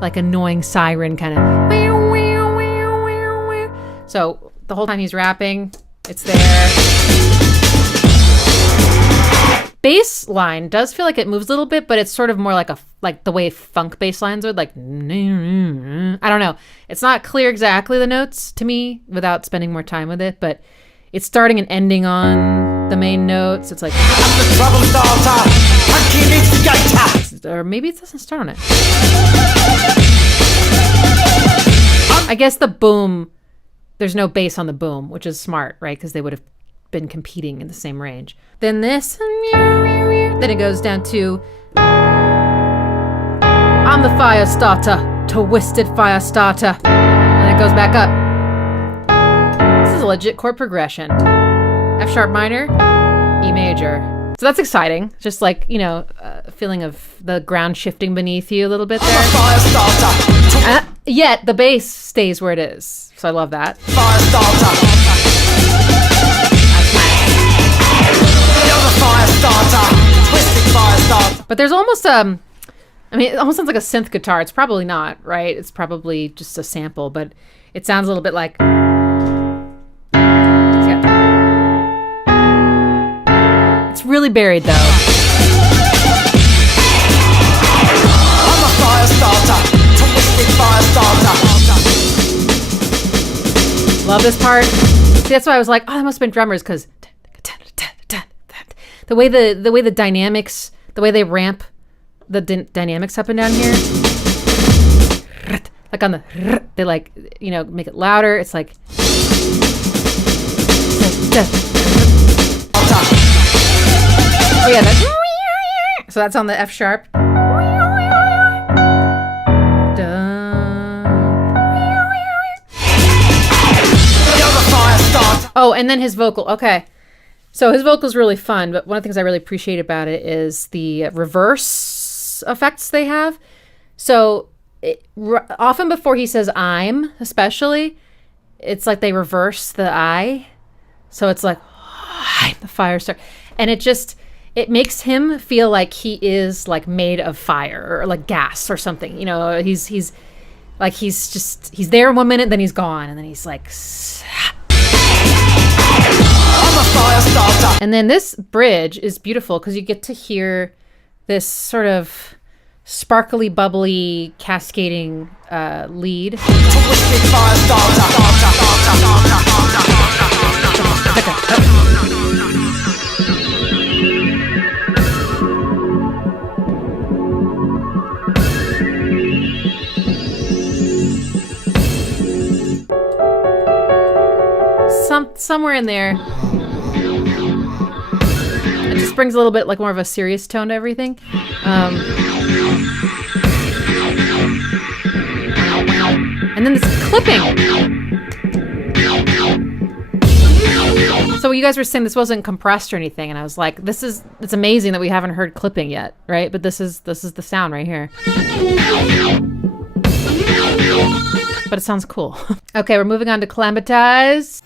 like annoying siren kind of. So the whole time he's rapping, It's there. Bass line does feel like it moves a little bit, but it's sort of more like the way funk bass lines are, like, I don't know. It's not clear exactly the notes to me without spending more time with it, but it's starting and ending on the main notes. It's like, or maybe it doesn't start on it. I guess the boom, there's no bass on the boom, which is smart, right? Because they would have been competing in the same range. Then this, then it goes down to I'm the Firestarter, twisted Firestarter, and it goes back up. This is a legit chord progression. F sharp minor, E major. So that's exciting. Just like, you know, a feeling of the ground shifting beneath you a little bit there. Yet the bass stays where it is. So I love that. But there's almost I mean, it almost sounds like a synth guitar. It's probably not, right? It's probably just a sample, but it sounds a little bit like. It's really buried though. I'm a Firestarter, twisted Firestarter. Love this part. See, that's why I was like, oh, that must have been drummers, because the way the dynamics, the way they ramp the dynamics up and down here, like on the, they like, you know, make it louder. It's like, oh yeah, that's, so that's on the F sharp. Oh, and then his vocal. Okay. So his vocal is really fun, but one of the things I really appreciate about it is the reverse effects they have. So often before he says I'm, especially, it's like they reverse the I. So it's like, oh, I'm the Firestarter. And it makes him feel like he is like made of fire or like gas or something. You know, he's there 1 minute, then he's gone, and then he's like, and then this bridge is beautiful because you get to hear this sort of sparkly, bubbly, cascading lead. Somewhere in there, it just brings a little bit like more of a serious tone to everything. And then this clipping. So you guys were saying this wasn't compressed or anything, and I was like, it's amazing that we haven't heard clipping yet, right? But this is the sound right here. But it sounds cool. Okay, we're moving on to Climbatize.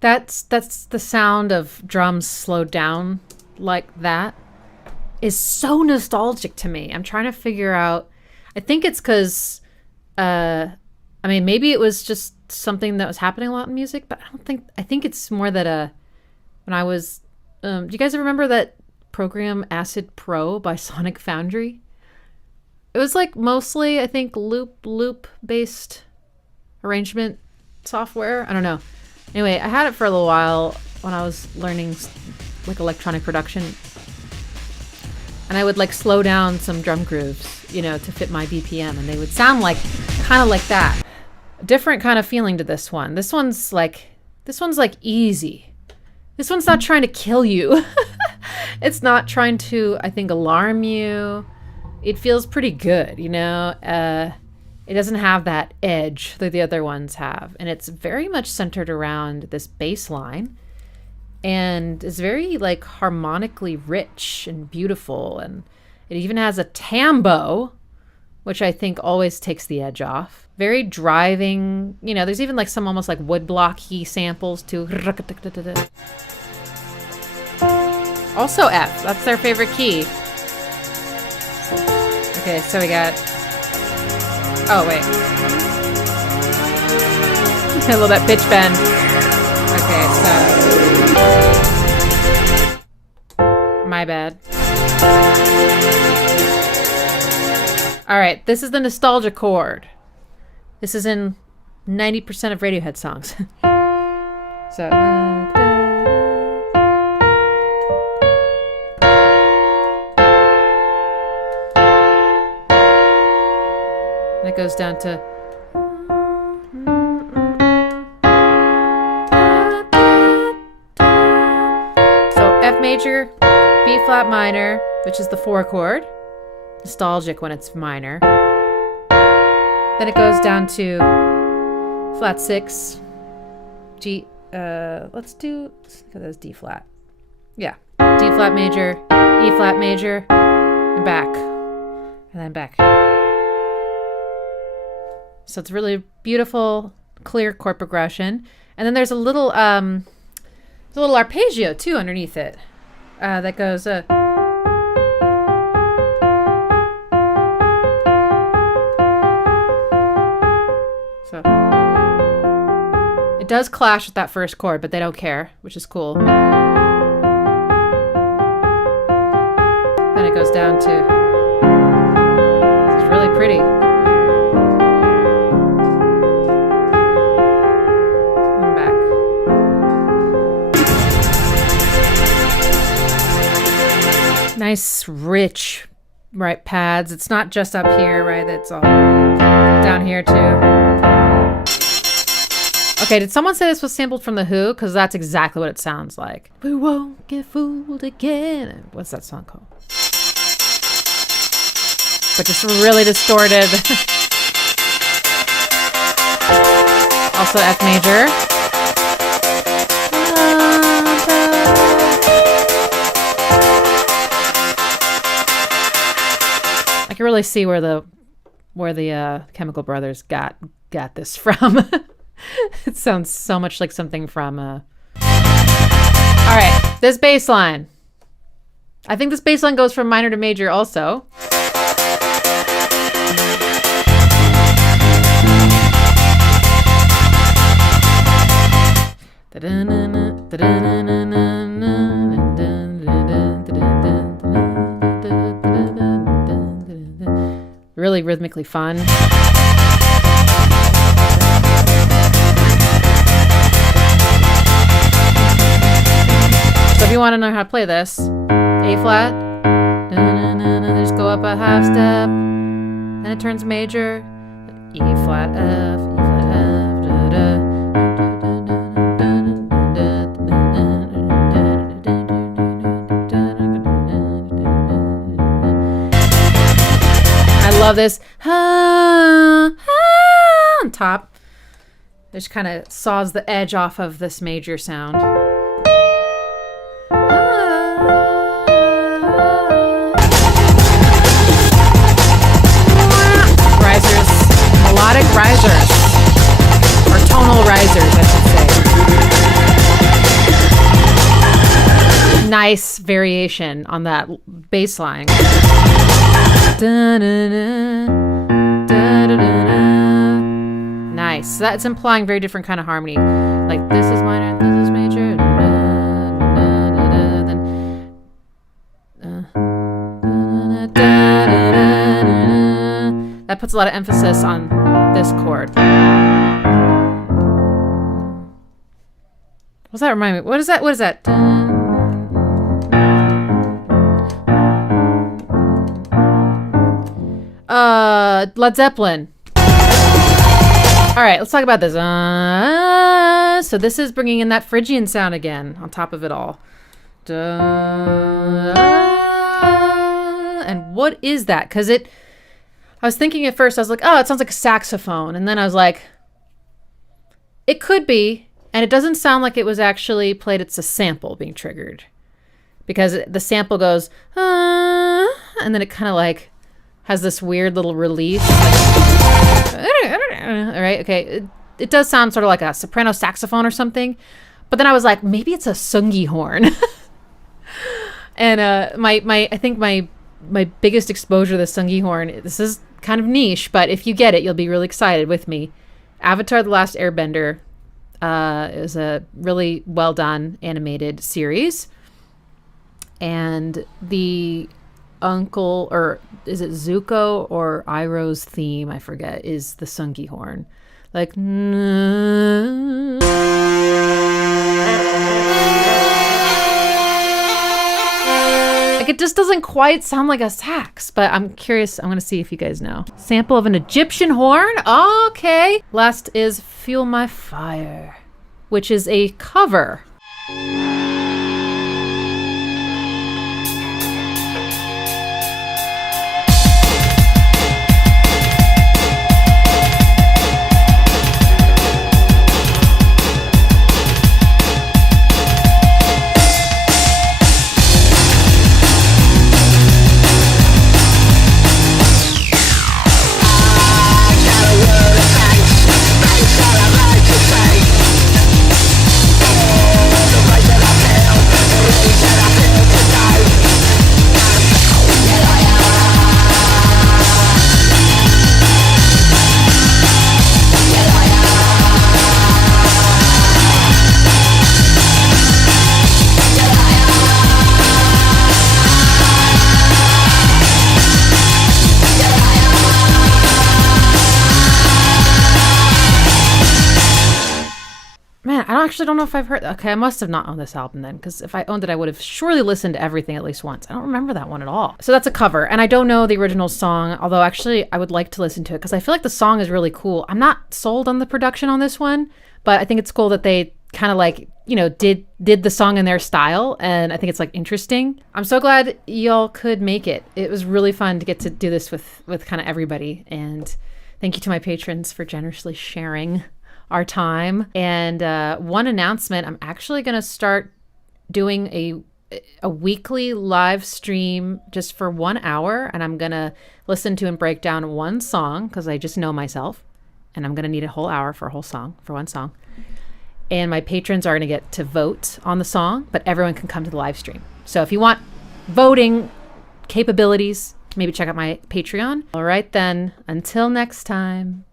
That's the sound of drums slowed down like that is so nostalgic to me. I'm trying to figure out. I think it's because, maybe it was just something that was happening a lot in music, but I think it's more that when I was, do you guys remember that program Acid Pro by Sonic Foundry? It was like mostly, I think, loop based arrangement software. I don't know. Anyway, I had it for a little while when I was learning like electronic production. And I would like slow down some drum grooves, to fit my BPM, and they would sound like kind of like that. A different kind of feeling to this one. This one's like easy. This one's not trying to kill you. It's not trying to, I think, alarm you. It feels pretty good, It doesn't have that edge that the other ones have. And it's very much centered around this bass line. And it's very like harmonically rich and beautiful. And it even has a tambo, which I think always takes the edge off. Very driving, there's even like some almost like woodblocky samples too. Also F, that's their favorite key. Okay, so we got, oh wait. I love that pitch bend. Okay, so my bad. All right, this is the nostalgia chord. This is in 90% of Radiohead songs. So and it goes down to F major, B flat minor, which is the 4 chord. Nostalgic when it's minor. Then it goes down to flat 6, G. Let's do those D flat. Yeah, D flat major, E flat major, and back, and then back. So it's really beautiful, clear chord progression, and then there's a little arpeggio too underneath it that goes. So it does clash with that first chord, but they don't care, which is cool. Then it goes down to. It's really pretty. Nice, rich, right, pads. It's not just up here, right? It's all down here, too. Okay, did someone say this was sampled from The Who? Because that's exactly what it sounds like. We won't get fooled again. What's that song called? But just really distorted. Also F major. I can really see where the Chemical Brothers got this from. It sounds so much like something from all right, this bass line. I think this bass line goes from minor to major also. Really rhythmically fun. So if you want to know how to play this, A flat, just go up a half step, then it turns major, E flat F, E flat F, da da. Love this on top. It just kind of saws the edge off of this major sound. Risers, melodic risers, or tonal risers, I should say. nice variation on that bass line. Nice. So that's implying very different kind of harmony. Like this is minor, this is major. That puts a lot of emphasis on this chord. What's that remind me? What is that? What is that? Led Zeppelin. All right, let's talk about this. So this is bringing in that Phrygian sound again on top of it all. And what is that? Because I was thinking at first, I was like, oh, it sounds like a saxophone. And then I was like, it could be. And it doesn't sound like it was actually played. It's a sample being triggered. Because the sample goes, and then it kind of like has this weird little release. All right, okay. It does sound sort of like a soprano saxophone or something. But then I was like, maybe it's a sungi horn. And I think my biggest exposure to the sungi horn, this is kind of niche, but if you get it, you'll be really excited with me. Avatar: The Last Airbender is a really well done animated series. And the uncle, or is it Zuko or Iroh's theme, I forget, is the sungi horn. Like, it just doesn't quite sound like a sax, but I'm curious. I'm going to see if you guys know. Sample of an Egyptian horn. Okay. Last is Fuel My Fire, which is a cover. I don't know if I've heard. Okay, I must have not owned this album then, because if I owned it, I would have surely listened to everything at least once. I don't remember that one at all. So that's a cover, and I don't know the original song, although actually I would like to listen to it because I feel like the song is really cool. I'm not sold on the production on this one, but I think it's cool that they kind of like, you know, did the song in their style, and I think it's like interesting. I'm so glad y'all could make it. It was really fun to get to do this with kind of everybody, and thank you to my patrons for generously sharing our time. And one announcement, I'm actually going to start doing a weekly live stream just for 1 hour, and I'm going to listen to and break down one song because I just know myself, and I'm going to need a whole hour for one song. And my patrons are going to get to vote on the song, but everyone can come to the live stream. So if you want voting capabilities, maybe check out my Patreon. All right then, until next time.